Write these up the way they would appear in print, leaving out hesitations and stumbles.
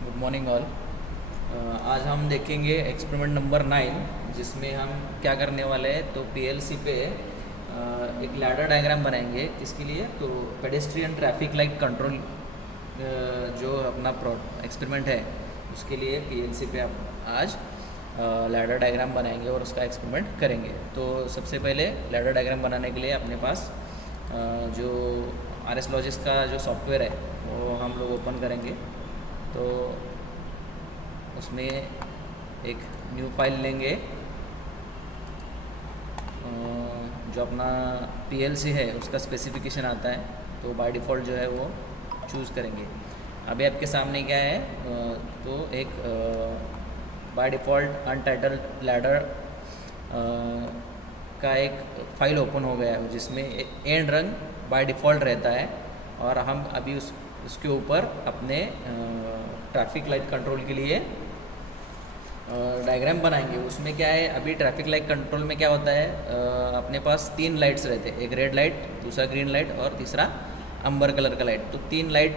Good morning all. आज हम देखेंगे एक्सपेरिमेंट नंबर 9, जिसमें हम क्या करने वाले हैं तो पीएलसी पे एक लैडर डायग्राम बनाएंगे। किसके लिए? तो पेडेस्ट्रियन ट्रैफिक लाइट कंट्रोल जो अपना एक्सपेरिमेंट है उसके लिए पीएलसी पे आज लैडर डायग्राम बनाएंगे और उसका एक्सपेरिमेंट करेंगे। तो सबसे पहले लैडर डायग्राम बनाने के लिए अपने पास जो RS लॉजिक्स का जो सॉफ्टवेयर है वो हम लोग ओपन करेंगे। तो उसमें एक न्यू फाइल लेंगे, जो अपना पीएलसी है उसका स्पेसिफिकेशन आता है, तो बाय डिफ़ॉल्ट जो है वो चूज़ करेंगे। अभी आपके सामने क्या है, तो एक बाय डिफ़ॉल्ट अनटाइटल्ड लैडर का एक फ़ाइल ओपन हो गया है, जिसमें एंड रन बाय डिफ़ॉल्ट रहता है। और हम अभी उसके ऊपर अपने ट्रैफिक लाइट कंट्रोल के लिए डायग्राम बनाएंगे। उसमें क्या है, अभी ट्रैफिक लाइट कंट्रोल में क्या होता है, अपने पास 3 लाइट्स रहते हैं, एक रेड लाइट, दूसरा ग्रीन लाइट और तीसरा अंबर कलर का लाइट। तो 3 लाइट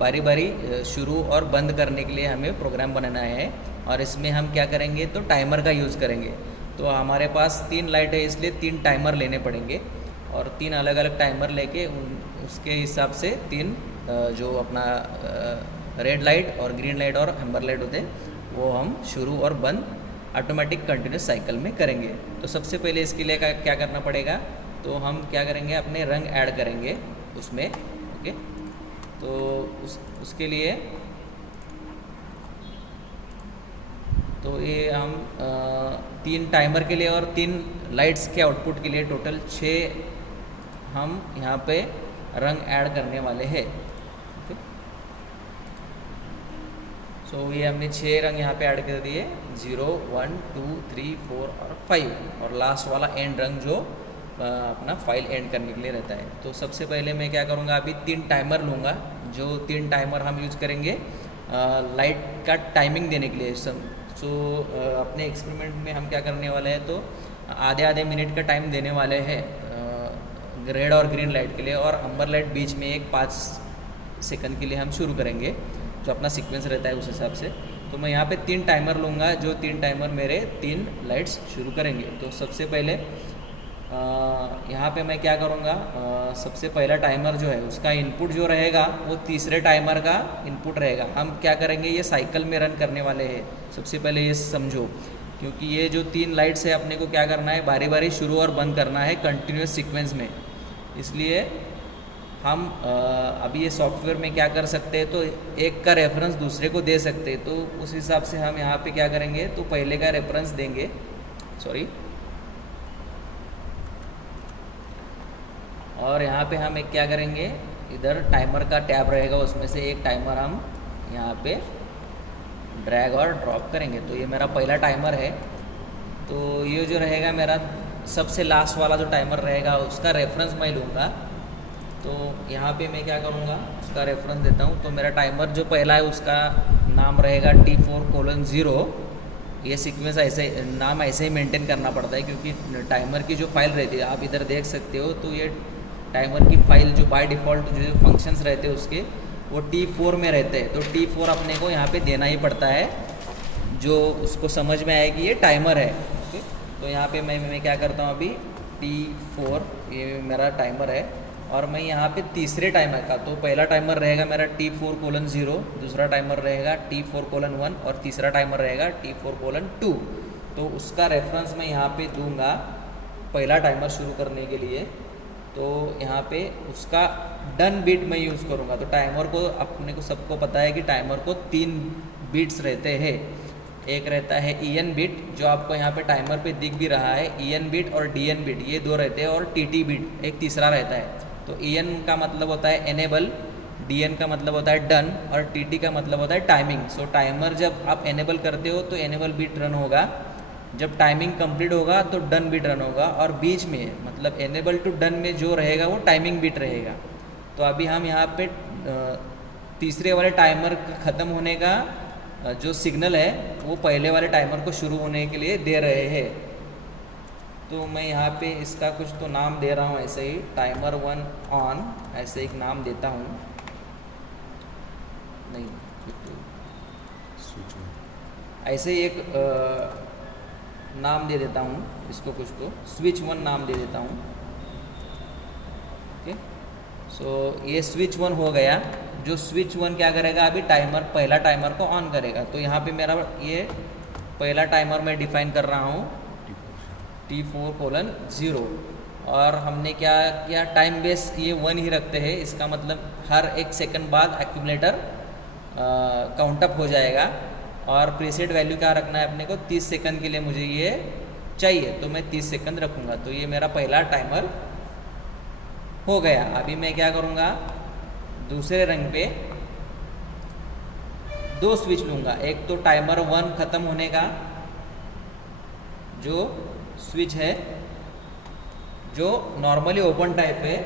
बारी बारी शुरू और बंद करने के लिए हमें प्रोग्राम बनाना है। और इसमें हम क्या करेंगे तो टाइमर का यूज़ करेंगे। तो हमारे पास 3 लाइट है, इसलिए 3 टाइमर लेने पड़ेंगे और 3 अलग अलग टाइमर लेके उसके हिसाब से 3 जो अपना रेड लाइट और ग्रीन लाइट और एम्बर लाइट होते हैं वो हम शुरू और बंद ऑटोमेटिक कंटिन्यूस साइकिल में करेंगे। तो सबसे पहले इसके लिए क्या करना पड़ेगा, तो हम क्या करेंगे, अपने रंग ऐड करेंगे उसमें। ओके, तो उसके लिए तो ये हम 3 टाइमर के लिए और 3 लाइट्स के आउटपुट के लिए टोटल 6 हम यहाँ पे रंग ऐड करने वाले हैं। सो ये हमने 6 रंग यहाँ पे ऐड कर दिए, 0, 1, 2, 3, 4 और 5, और लास्ट वाला एंड रंग जो अपना फाइल एंड करने के लिए रहता है। तो सबसे पहले मैं क्या करूँगा, अभी 3 टाइमर लूँगा, जो 3 टाइमर हम यूज़ करेंगे लाइट का टाइमिंग देने के लिए। सो अपने एक्सपेरिमेंट में हम क्या करने वाले हैं, तो आधे मिनट का टाइम देने वाले हैं रेड और ग्रीन लाइट के लिए, और अंबर लाइट बीच में एक 5 सेकंड के लिए हम शुरू करेंगे, जो अपना सीक्वेंस रहता है उस हिसाब से। तो मैं यहाँ पे 3 टाइमर लूँगा, जो 3 टाइमर मेरे 3 लाइट्स शुरू करेंगे। तो सबसे पहले यहाँ पे मैं क्या करूँगा, सबसे पहला टाइमर जो है उसका इनपुट जो रहेगा वो तीसरे टाइमर का इनपुट रहेगा। हम क्या करेंगे, ये साइकिल में रन करने वाले हैं, सबसे पहले ये समझो, क्योंकि ये जो 3 लाइट्स है अपने को क्या करना है, बारी बारी शुरू और बंद करना है कंटिन्यूस सीक्वेंस में। इसलिए हम अभी ये सॉफ्टवेयर में क्या कर सकते हैं, तो एक का रेफरेंस दूसरे को दे सकते हैं। तो उस हिसाब से हम यहाँ पे क्या करेंगे, तो पहले का रेफरेंस देंगे, और यहाँ पे हम एक क्या करेंगे, इधर टाइमर का टैब रहेगा, उसमें से एक टाइमर हम यहाँ पे ड्रैग और ड्रॉप करेंगे। तो ये मेरा पहला टाइमर है। तो ये जो रहेगा मेरा सबसे लास्ट वाला जो टाइमर रहेगा उसका रेफरेंस मैं लूँगा। तो यहाँ पे मैं क्या करूँगा, उसका रेफरेंस देता हूँ। तो मेरा टाइमर जो पहला है उसका नाम रहेगा T4:0। ये सीक्वेंस ऐसे नाम ऐसे ही मेंटेन करना पड़ता है, क्योंकि टाइमर की जो फाइल रहती है आप इधर देख सकते हो, तो ये टाइमर की फाइल जो बाय डिफ़ॉल्ट जो फंक्शंस रहते हैं उसके वो T4 में रहते हैं। तो T4 अपने को यहाँ पे देना ही पड़ता है, जो उसको समझ में आए कि ये टाइमर है। ओके, तो यहाँ पे मैं क्या करता हूँ, अभी T4 ये मेरा टाइमर है, और मैं यहाँ पे तीसरे टाइमर का, तो पहला टाइमर रहेगा मेरा T4:0, दूसरा टाइमर रहेगा T4:1 और तीसरा टाइमर रहेगा T4:2। तो उसका रेफरेंस मैं यहाँ पे दूंगा पहला टाइमर शुरू करने के लिए। तो यहाँ पे उसका डन बीट मैं यूज़ करूँगा। तो टाइमर को अपने को सबको पता है कि टाइमर को 3 बीट्स रहते हैं। एक रहता है EN बीट, जो आपको यहाँ पे टाइमर पे दिख भी रहा है, EN बीट और DN बीट, ये 2 रहते हैं, और TT बीट एक तीसरा रहता है। तो EN का मतलब होता है एनेबल, DN का मतलब होता है डन, और TT का मतलब होता है टाइमिंग। सो टाइमर जब आप एनेबल करते हो तो एनेबल बीट रन होगा, जब टाइमिंग कंप्लीट होगा तो डन बीट रन होगा, और बीच में मतलब एनेबल टू डन में जो रहेगा वो टाइमिंग बीट रहेगा। तो अभी हम यहाँ पे तीसरे वाले टाइमर ख़त्म होने का जो सिग्नल है वो पहले वाले टाइमर को शुरू होने के लिए दे रहे हैं। तो मैं यहाँ पे इसका कुछ तो नाम दे रहा हूँ, ऐसे ही टाइमर 1 ऑन ऐसे एक नाम देता हूँ, नहीं स्विच वन। ऐसे ही एक नाम दे देता हूँ इसको, कुछ तो स्विच वन नाम दे देता हूँ। ओके, सो ये स्विच वन हो गया। जो स्विच वन क्या करेगा, अभी टाइमर, पहला टाइमर को ऑन करेगा। तो यहाँ पे मेरा ये पहला टाइमर मैं डिफाइन कर रहा हूँ T4:0। और हमने क्या किया, टाइम बेस ये 1 ही रखते हैं। इसका मतलब हर 1 सेकंड बाद एक्यूमुलेटर काउंटअप हो जाएगा। और प्रीसेट वैल्यू क्या रखना है अपने को, 30 सेकंड के लिए मुझे ये चाहिए, तो मैं 30 सेकंड रखूँगा। तो ये मेरा पहला टाइमर हो गया। अभी मैं क्या करूँगा, दूसरे रंग पे 2 स्विच लूँगा। एक तो टाइमर 1 ख़त्म होने का जो स्विच है, जो नॉर्मली ओपन टाइप है,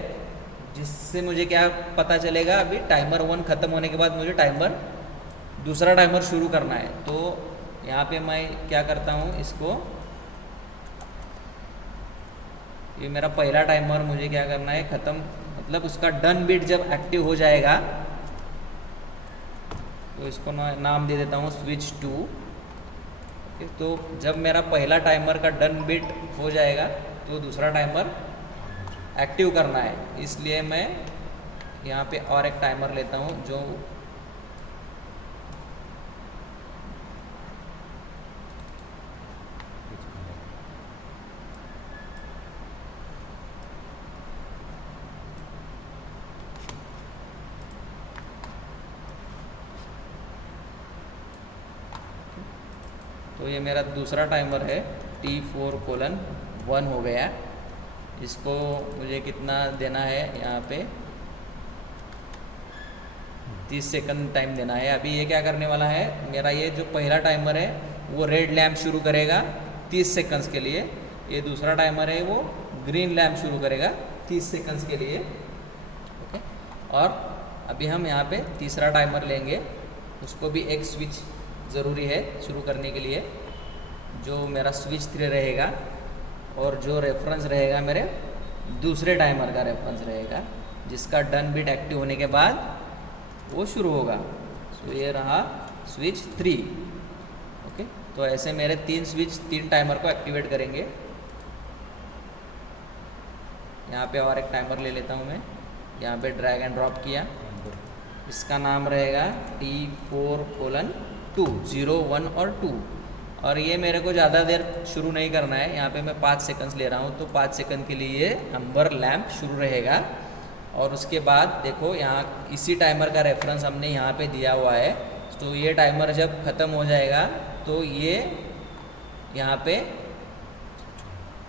जिससे मुझे क्या पता चलेगा, अभी टाइमर 1 ख़त्म होने के बाद मुझे दूसरा टाइमर शुरू करना है। तो यहाँ पे मैं क्या करता हूँ, इसको, ये मेरा पहला टाइमर मुझे क्या करना है, ख़त्म, मतलब उसका डन बिट जब एक्टिव हो जाएगा तो इसको नाम दे देता हूँ स्विच 2। ओके, तो जब मेरा पहला टाइमर का डन बिट हो जाएगा तो दूसरा टाइमर एक्टिव करना है। इसलिए मैं यहाँ पे और एक टाइमर लेता हूँ जो तो ये मेरा दूसरा टाइमर है T4:1 हो गया। इसको मुझे कितना देना है, यहाँ पे 30 सेकंड टाइम देना है। अभी ये क्या करने वाला है, मेरा ये जो पहला टाइमर है वो रेड लैम्प शुरू करेगा 30 सेकंड्स के लिए। ये दूसरा टाइमर है वो ग्रीन लैम्प शुरू करेगा 30 सेकंड्स के लिए। ओके, और अभी हम यहाँ पे तीसरा टाइमर लेंगे, उसको भी एक स्विच ज़रूरी है शुरू करने के लिए, जो मेरा स्विच 3 रहेगा। और जो रेफरेंस रहेगा मेरे दूसरे टाइमर का रेफरेंस रहेगा, जिसका डन बिट एक्टिव होने के बाद वो शुरू होगा। तो ये रहा स्विच 3। ओके, तो ऐसे मेरे 3 स्विच 3 टाइमर को एक्टिवेट करेंगे। यहाँ पे और एक टाइमर ले लेता हूँ मैं, यहाँ पे ड्रैग एंड ड्रॉप किया। इसका नाम रहेगा T4:2, 0, 1 और 2। और ये मेरे को ज़्यादा देर शुरू नहीं करना है, यहाँ पे मैं 5 सेकंड्स ले रहा हूँ। तो 5 सेकंड के लिए ये नंबर लैम्प शुरू रहेगा। और उसके बाद देखो, यहाँ इसी टाइमर का रेफरेंस हमने यहाँ पे दिया हुआ है। तो ये टाइमर जब ख़त्म हो जाएगा तो ये यहाँ पे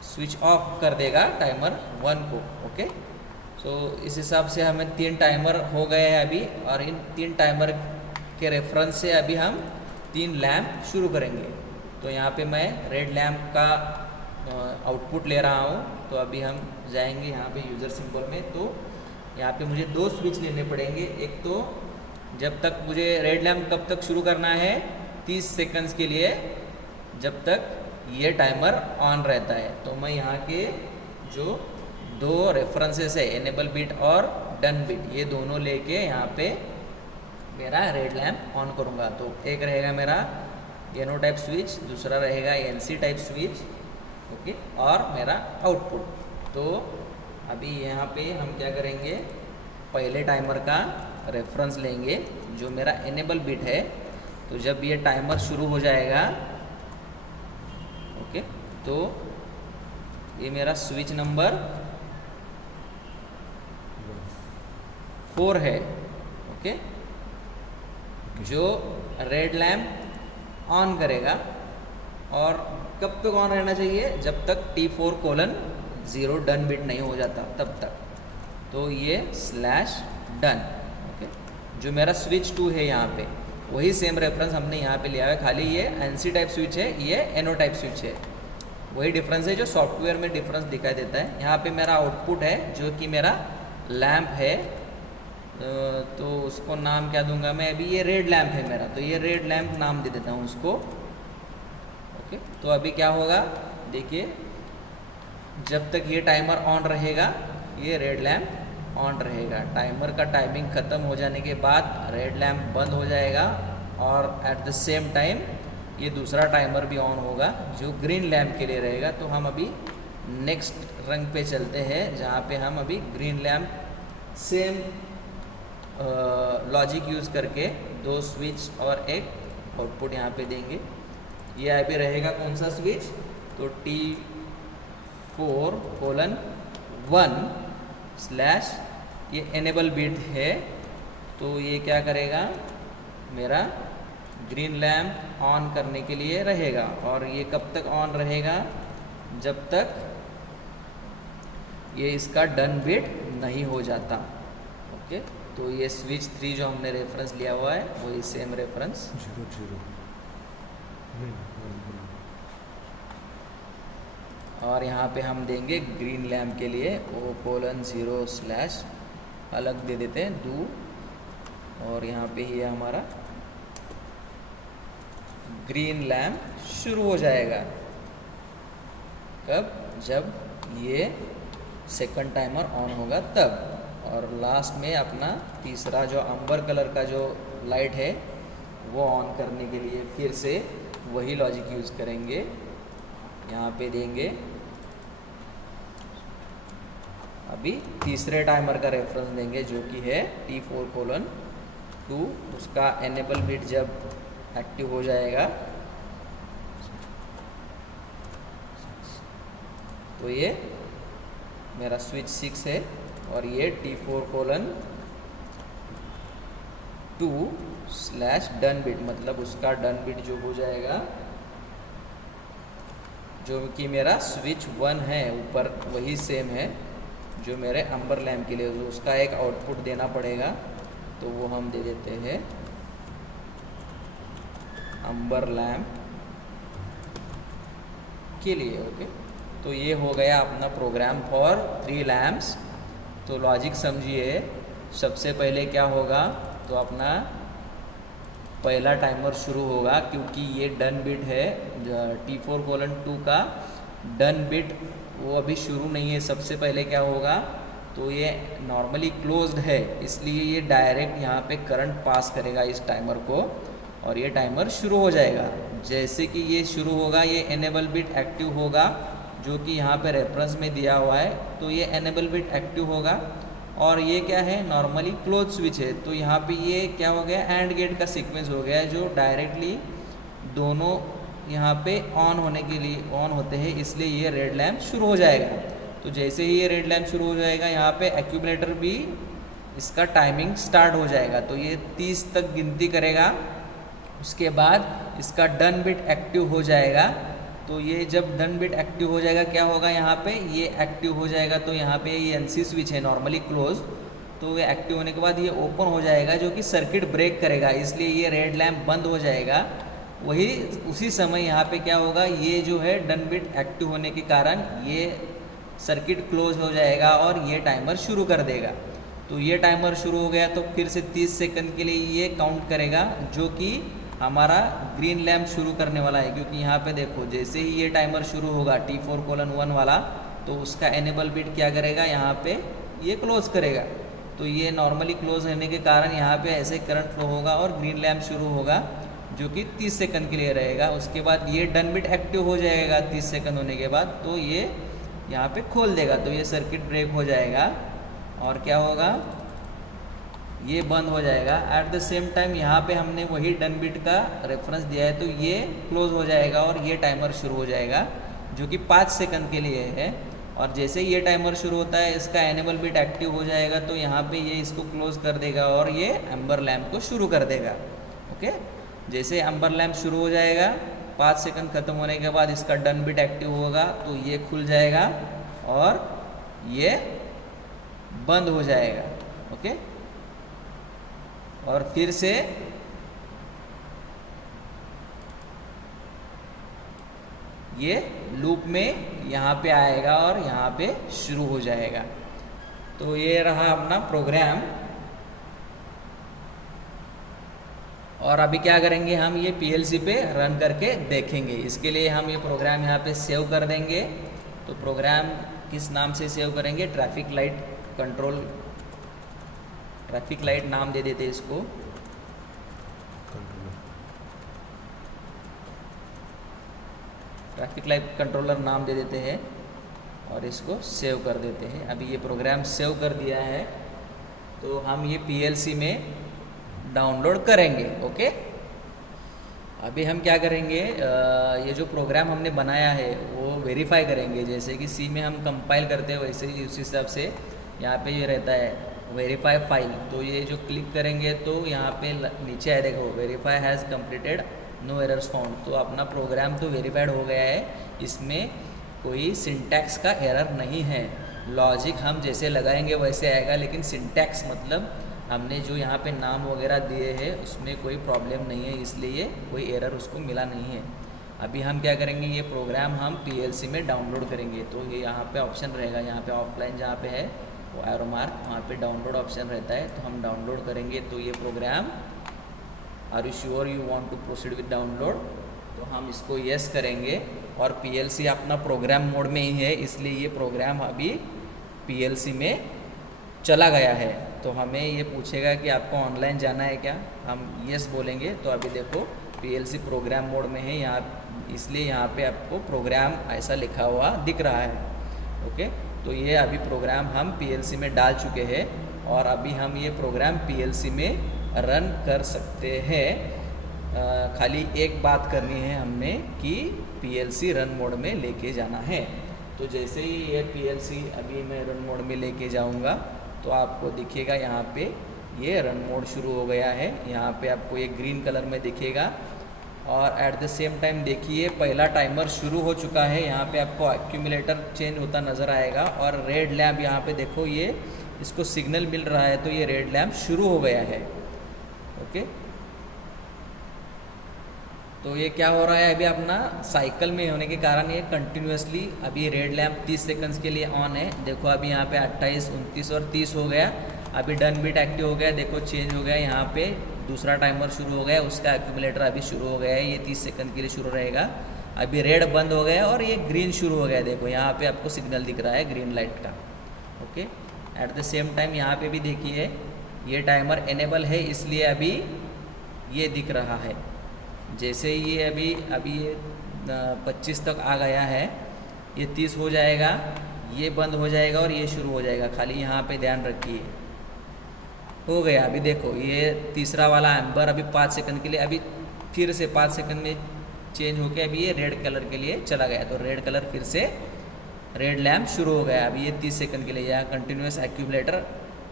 स्विच ऑफ कर देगा टाइमर 1 को। ओके, तो इस हिसाब से हमें 3 टाइमर हो गए हैं अभी। और इन 3 टाइमर के रेफरेंस से अभी हम 3 लैम्प शुरू करेंगे। तो यहाँ पे मैं रेड लैम्प का आउटपुट ले रहा हूँ। तो अभी हम जाएंगे यहाँ पे यूज़र सिंबल में। तो यहाँ पे मुझे 2 स्विच लेने पड़ेंगे। एक तो जब तक मुझे रेड लैम्प कब तक शुरू करना है, 30 सेकंड्स के लिए, जब तक ये टाइमर ऑन रहता है। तो मैं यहाँ के जो 2 रेफरेंसेस है, एनेबल बिट और डन बिट, ये दोनों लेके यहाँ पे मेरा रेड लैम्प ऑन करूँगा। तो एक रहेगा मेरा एनो टाइप स्विच, दूसरा रहेगा एनसी टाइप स्विच। ओके, और मेरा आउटपुट। तो अभी यहाँ पे हम क्या करेंगे, पहले टाइमर का रेफरेंस लेंगे जो मेरा एनेबल बिट है। तो जब ये टाइमर शुरू हो जाएगा, ओके, तो ये मेरा स्विच नंबर 4 है। ओके, जो रेड लैम्प ऑन करेगा। और कब तक ऑन रहना चाहिए, जब तक T4:0 डन बिट नहीं हो जाता तब तक। तो ये /डन। ओके, जो मेरा स्विच 2 है यहाँ पे, वही सेम रेफरेंस हमने यहाँ पे लिया है, खाली ये एनसी टाइप स्विच है, ये एनो टाइप स्विच है। वही डिफरेंस है जो सॉफ्टवेयर में डिफरेंस दिखाई देता है। यहाँ पे मेरा आउटपुट है जो कि मेरा लैम्प है। तो उसको नाम क्या दूंगा मैं, अभी ये रेड लैम्प है मेरा, तो ये रेड लैम्प नाम दे देता हूँ उसको। ओके, तो अभी क्या होगा, देखिए, जब तक ये टाइमर ऑन रहेगा ये रेड लैम्प ऑन रहेगा। टाइमर का टाइमिंग ख़त्म हो जाने के बाद रेड लैम्प बंद हो जाएगा और एट द सेम टाइम ये दूसरा टाइमर भी ऑन होगा जो ग्रीन लैम्प के लिए रहेगा। तो हम अभी नेक्स्ट रंग पे चलते हैं जहाँ पे हम अभी green lamp same logic use करके 2 स्विच और एक आउटपुट यहाँ पे देंगे। ये अभी रहेगा कौन सा स्विच, तो T4:1 ये एनेबल बिट है। तो ये क्या करेगा, मेरा ग्रीन लैम्प ऑन करने के लिए रहेगा। और ये कब तक ऑन रहेगा, जब तक ये इसका डन बिट नहीं हो जाता। ओके, तो ये स्विच 3 जो हमने रेफरेंस लिया हुआ है वही सेम रेफरेंस 0 और यहाँ पे हम देंगे ग्रीन लैम्प के लिए O:0/ अलग दे देते हैं डू। और यहाँ पे ये हमारा ग्रीन लैम्प शुरू हो जाएगा कब, जब ये सेकंड टाइमर ऑन होगा तब। और लास्ट में अपना तीसरा जो अंबर कलर का जो लाइट है वो ऑन करने के लिए फिर से वही लॉजिक यूज़ करेंगे। यहाँ पे देंगे अभी तीसरे टाइमर का रेफरेंस देंगे जो कि है T4:2। उसका एनेबल बिट जब एक्टिव हो जाएगा तो ये मेरा स्विच 6 है। और ये T4:2/डन बिट, मतलब उसका डन बिट जो हो जाएगा, जो कि मेरा स्विच 1 है ऊपर वही सेम है जो मेरे अंबर लैम्प के लिए, जो उसका एक आउटपुट देना पड़ेगा। तो वो हम दे देते हैं अंबर लैम्प के लिए। ओके, तो ये हो गया अपना प्रोग्राम फॉर 3 लैम्प्स। तो लॉजिक समझिए, सबसे पहले क्या होगा, तो अपना पहला टाइमर शुरू होगा क्योंकि ये डन बिट है T4:2 का डन बिट वो अभी शुरू नहीं है। सबसे पहले क्या होगा, तो ये नॉर्मली क्लोज्ड है इसलिए ये डायरेक्ट यहाँ पे करंट पास करेगा इस टाइमर को और ये टाइमर शुरू हो जाएगा। जैसे कि ये शुरू होगा ये एनेबल बिट एक्टिव होगा जो कि यहाँ पे रेफरेंस में दिया हुआ है। तो ये एनेबल बिट एक्टिव होगा और ये क्या है, नॉर्मली क्लोज स्विच है। तो यहाँ पे ये क्या हो गया, एंड गेट का सीक्वेंस हो गया जो डायरेक्टली दोनों यहाँ पे ऑन होने के लिए ऑन होते हैं, इसलिए ये रेड लैम्प शुरू हो जाएगा। तो जैसे ही ये रेड लैम्प शुरू हो जाएगा यहाँ पे एक्यूमुलेटर भी इसका टाइमिंग स्टार्ट हो जाएगा। तो ये 30 तक गिनती करेगा, उसके बाद इसका डन बिट एक्टिव हो जाएगा। तो ये जब डन बिट एक्टिव हो जाएगा क्या होगा, यहाँ पे ये एक्टिव हो जाएगा। तो यहाँ पे ये NC स्विच है नॉर्मली क्लोज, तो ये एक्टिव होने के बाद ये ओपन हो जाएगा जो कि सर्किट ब्रेक करेगा, इसलिए ये रेड लैम्प बंद हो जाएगा। वही उसी समय यहाँ पे क्या होगा, ये जो है डन बिट एक्टिव होने के कारण ये सर्किट क्लोज हो जाएगा और ये टाइमर शुरू कर देगा। तो ये टाइमर शुरू हो गया तो फिर से 30 सेकंड के लिए ये काउंट करेगा जो कि हमारा ग्रीन लैम्प शुरू करने वाला है। क्योंकि यहाँ पे देखो जैसे ही ये टाइमर शुरू होगा T4:1 वाला, तो उसका एनेबल बिट क्या करेगा, यहाँ पे ये क्लोज करेगा। तो ये नॉर्मली क्लोज होने के कारण यहाँ पे ऐसे करंट फ्लो होगा और ग्रीन लैम्प शुरू होगा जो कि 30 सेकंड के लिए रहेगा। उसके बाद ये डन बिट एक्टिव हो जाएगा 30 सेकंड होने के बाद, तो ये यहाँ पे खोल देगा। तो ये सर्किट ब्रेक हो जाएगा और क्या होगा, ये बंद हो जाएगा। एट द सेम टाइम यहाँ पे हमने वही डन बिट का रेफरेंस दिया है, तो ये क्लोज हो जाएगा और ये टाइमर शुरू हो जाएगा जो कि 5 सेकंड के लिए है। और जैसे ही ये टाइमर शुरू होता है इसका एनेबल बिट एक्टिव हो जाएगा, तो यहाँ पे ये इसको क्लोज कर देगा और ये एम्बर लैम्प को शुरू कर देगा। ओके, जैसे एम्बर लैम्प शुरू हो जाएगा 5 सेकंड ख़त्म होने के बाद इसका डन बिट एक्टिव होगा, तो ये खुल जाएगा और ये बंद हो जाएगा। ओके, और फिर से ये लूप में यहाँ पे आएगा और यहाँ पे शुरू हो जाएगा। तो ये रहा अपना प्रोग्राम। और अभी क्या करेंगे, हम ये PLC पे रन करके देखेंगे। इसके लिए हम ये प्रोग्राम यहाँ पे सेव कर देंगे। तो प्रोग्राम किस नाम से सेव करेंगे, traffic light control, traffic light नाम दे देते इसको। ट्रैफिक लाइट कंट्रोलर नाम दे देते हैं और इसको सेव कर देते हैं। अभी ये प्रोग्राम सेव कर दिया है, तो हम ये PLC में डाउनलोड करेंगे। ओके, अभी हम क्या करेंगे, ये जो प्रोग्राम हमने बनाया है वो वेरीफाई करेंगे। जैसे कि C में हम कंपाइल करते हैं वैसे ही उस हिसाब से यहाँ पे ये रहता है वेरीफाई फाइल। तो ये जो क्लिक करेंगे तो यहाँ पे नीचे है, देखो verify has completed, no errors found. तो अपना प्रोग्राम तो वेरीफाइड हो गया है, इसमें कोई सिंटैक्स का एरर नहीं है। लॉजिक हम जैसे लगाएंगे वैसे आएगा, लेकिन सिंटैक्स मतलब हमने जो यहाँ पे नाम वगैरह दिए हैं उसमें कोई प्रॉब्लम नहीं है, इसलिए कोई एरर उसको मिला नहीं है। अभी हम क्या करेंगे, ये प्रोग्राम हम PLC में डाउनलोड करेंगे। तो ये यहाँ पे ऑप्शन रहेगा, यहाँ पे ऑफलाइन जहाँ पे है वो एरो मार्क, वहाँ पे डाउनलोड ऑप्शन रहता है। तो हम डाउनलोड करेंगे। तो ये program, are you sure you want to proceed with download, तो हम इसको यस करेंगे। और PLC अपना प्रोग्राम मोड में ही है, इसलिए ये प्रोग्राम अभी PLC में चला गया है। तो हमें ये पूछेगा कि आपको ऑनलाइन जाना है क्या, हम यस बोलेंगे। तो अभी देखो PLC प्रोग्राम मोड में है यहाँ, इसलिए यहाँ पे आपको प्रोग्राम ऐसा लिखा हुआ दिख रहा है। ओके, तो ये अभी प्रोग्राम हम PLC में डाल चुके हैं और अभी हम ये प्रोग्राम PLC में रन कर सकते हैं। खाली एक बात करनी है हमने कि PLC रन मोड में लेके जाना है। तो जैसे ही ये PLC अभी मैं रन मोड में लेके जाऊंगा तो आपको दिखेगा यहाँ पे ये रन मोड शुरू हो गया है। यहाँ पे आपको ये ग्रीन कलर में दिखेगा और एट द सेम टाइम देखिए पहला टाइमर शुरू हो चुका है। यहाँ पे आपको एक्यूमुलेटर चेंज होता नज़र आएगा और रेड लैम्प यहाँ पे देखो ये इसको सिग्नल मिल रहा है, तो ये रेड लैम्प शुरू हो गया है। ओके, तो ये क्या हो रहा है, अभी अपना साइकिल में होने के कारण ये कंटिन्यूसली अभी रेड लैम्प 30 सेकंड्स के लिए ऑन है। देखो अभी यहाँ पे 28, 29 और 30 हो गया। अभी डन बीट एक्टिव हो गया, देखो चेंज हो गया। यहाँ पे दूसरा टाइमर शुरू हो गया, उसका एक्यूमुलेटर अभी शुरू हो गया है, ये 30 सेकंड के लिए शुरू रहेगा। अभी रेड बंद हो गया और ये ग्रीन शुरू हो गया। देखो यहाँ पे आपको सिग्नल दिख रहा है ग्रीन लाइट का। Okay, at the same time यहाँ पे भी देखिए ये टाइमर एनेबल है, इसलिए अभी ये दिख रहा है। जैसे ही ये अभी ये 25 तक आ गया है, ये 30 हो जाएगा, ये बंद हो जाएगा और ये शुरू हो जाएगा। खाली यहाँ पे ध्यान रखिए, हो गया। अभी देखो ये तीसरा वाला एम्बर अभी 5 सेकंड के लिए अभी फिर से 5 सेकंड में चेंज होके अभी ये रेड कलर के लिए चला गया। तो रेड कलर फिर से रेड लैम्प शुरू हो गया। अभी ये 30 सेकंड के लिए यहाँ कंटिन्यूस एक्यूमुलेटर,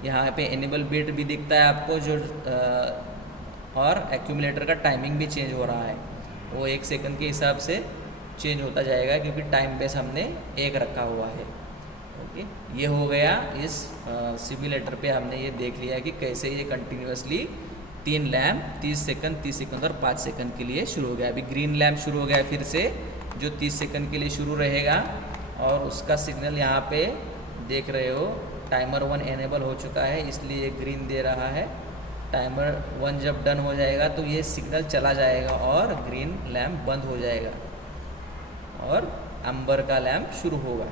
यहाँ पे एनेबल बीट भी दिखता है आपको जो और एक्यूमुलेटर का टाइमिंग भी चेंज हो रहा है, वो 1 सेकंड के हिसाब से चेंज होता जाएगा क्योंकि टाइम बेस हमने 1 रखा हुआ है। ओके, ये हो गया। इस सिमुलेटर पे हमने ये देख लिया कि कैसे ये कंटिन्यूसली 3 लैम्प 30 सेकंड और 5 सेकंड के लिए शुरू हो गया। अभी ग्रीन लैम्प शुरू हो गया फिर से, जो 30 सेकंड के लिए शुरू रहेगा और उसका सिग्नल यहाँ पे देख रहे हो टाइमर 1 एनेबल हो चुका है, इसलिए ग्रीन दे रहा है। टाइमर 1 जब डन हो जाएगा तो ये सिग्नल चला जाएगा और ग्रीन लैम्प बंद हो जाएगा और एम्बर का लैम्प शुरू होगा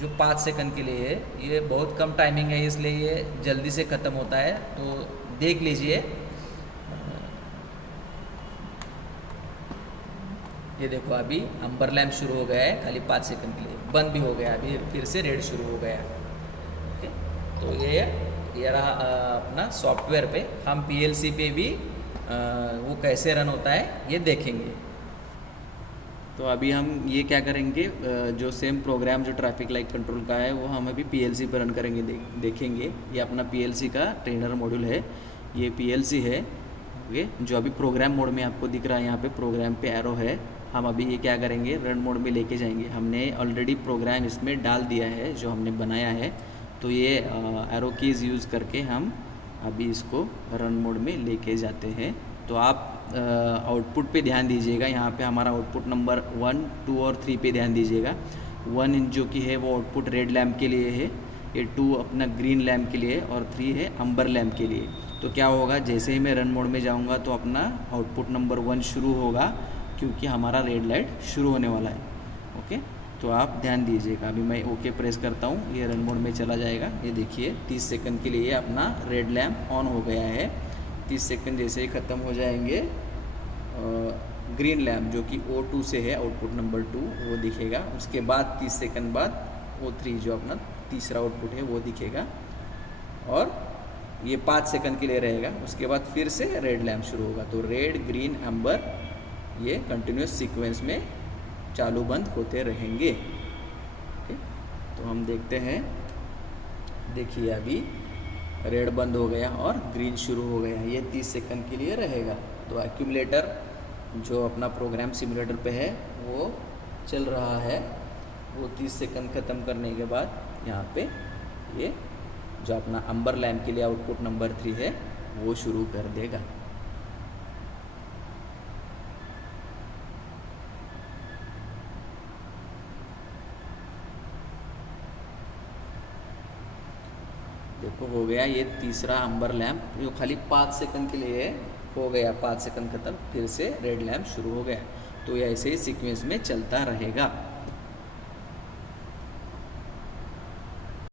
जो 5 सेकंड के लिए है। ये बहुत कम टाइमिंग है इसलिए ये जल्दी से ख़त्म होता है, तो देख लीजिए। ये देखो अभी एम्बर लैम्प शुरू हो गया है खाली 5 सेकंड के लिए, बंद भी हो गया। अभी फिर से रेड शुरू हो गया। ओके, तो ये रहा अपना सॉफ्टवेयर पे। हम PLC पे भी वो कैसे रन होता है ये देखेंगे। तो अभी हम ये क्या करेंगे, जो सेम प्रोग्राम जो ट्रैफिक लाइट कंट्रोल का है वो हम अभी PLC पर रन करेंगे, देखेंगे। ये अपना PLC का ट्रेनर मॉड्यूल है, ये PLC है। ओके, जो अभी प्रोग्राम मोड में आपको दिख रहा है, यहाँ पे प्रोग्राम पे एरो है। हम अभी ये क्या करेंगे, रन मोड में लेके जाएंगे। हमने ऑलरेडी प्रोग्राम इसमें डाल दिया है जो हमने बनाया है, तो ये एरो कीज़ यूज़ करके हम अभी इसको रन मोड में लेके जाते हैं। तो आप आउटपुट पे ध्यान दीजिएगा, यहाँ पे हमारा आउटपुट नंबर 1, 2 और 3 पे ध्यान दीजिएगा। 1 जो कि है वो आउटपुट रेड लैम्प के लिए है, ये 2 अपना ग्रीन लैम्प के लिए और 3 है अम्बर लैम्प के लिए। तो क्या होगा, जैसे ही मैं रन मोड में जाऊँगा तो अपना आउटपुट नंबर 1 शुरू होगा क्योंकि हमारा रेड लाइट शुरू होने वाला है। ओके, तो आप ध्यान दीजिएगा। अभी मैं ओके प्रेस करता हूँ, ये रन मोड में चला जाएगा। ये देखिए 30 सेकंड के लिए अपना रेड लैम्प ऑन हो गया है। 30 सेकंड जैसे ही ख़त्म हो जाएंगे ग्रीन लैम्प जो कि O2 से है, आउटपुट नंबर 2 वो दिखेगा। उसके बाद 30 सेकंड बाद O3 जो अपना तीसरा आउटपुट है वो दिखेगा, और ये 5 सेकंड के लिए रहेगा। उसके बाद फिर से रेड लैम्प शुरू होगा। तो रेड, ग्रीन, एम्बर ये कंटिन्यूस सीक्वेंस में चालू बंद होते रहेंगे। ठीक, तो हम देखते हैं। देखिए अभी रेड बंद हो गया और ग्रीन शुरू हो गया। ये 30 सेकंड के लिए रहेगा। तो एक्यूमुलेटर जो अपना प्रोग्राम सिमुलेटर पे है वो चल रहा है। वो 30 सेकंड ख़त्म करने के बाद यहाँ पे ये जो अपना अंबर लैम्प के लिए आउटपुट नंबर 3 है वो शुरू कर देगा। देखो हो गया ये तीसरा अंबर लैम्प जो खाली 5 सेकंड के लिए हो गया। 5 सेकंड खत्म, फिर से रेड लैम्प शुरू हो गया। तो ये ऐसे ही सीक्वेंस में चलता रहेगा।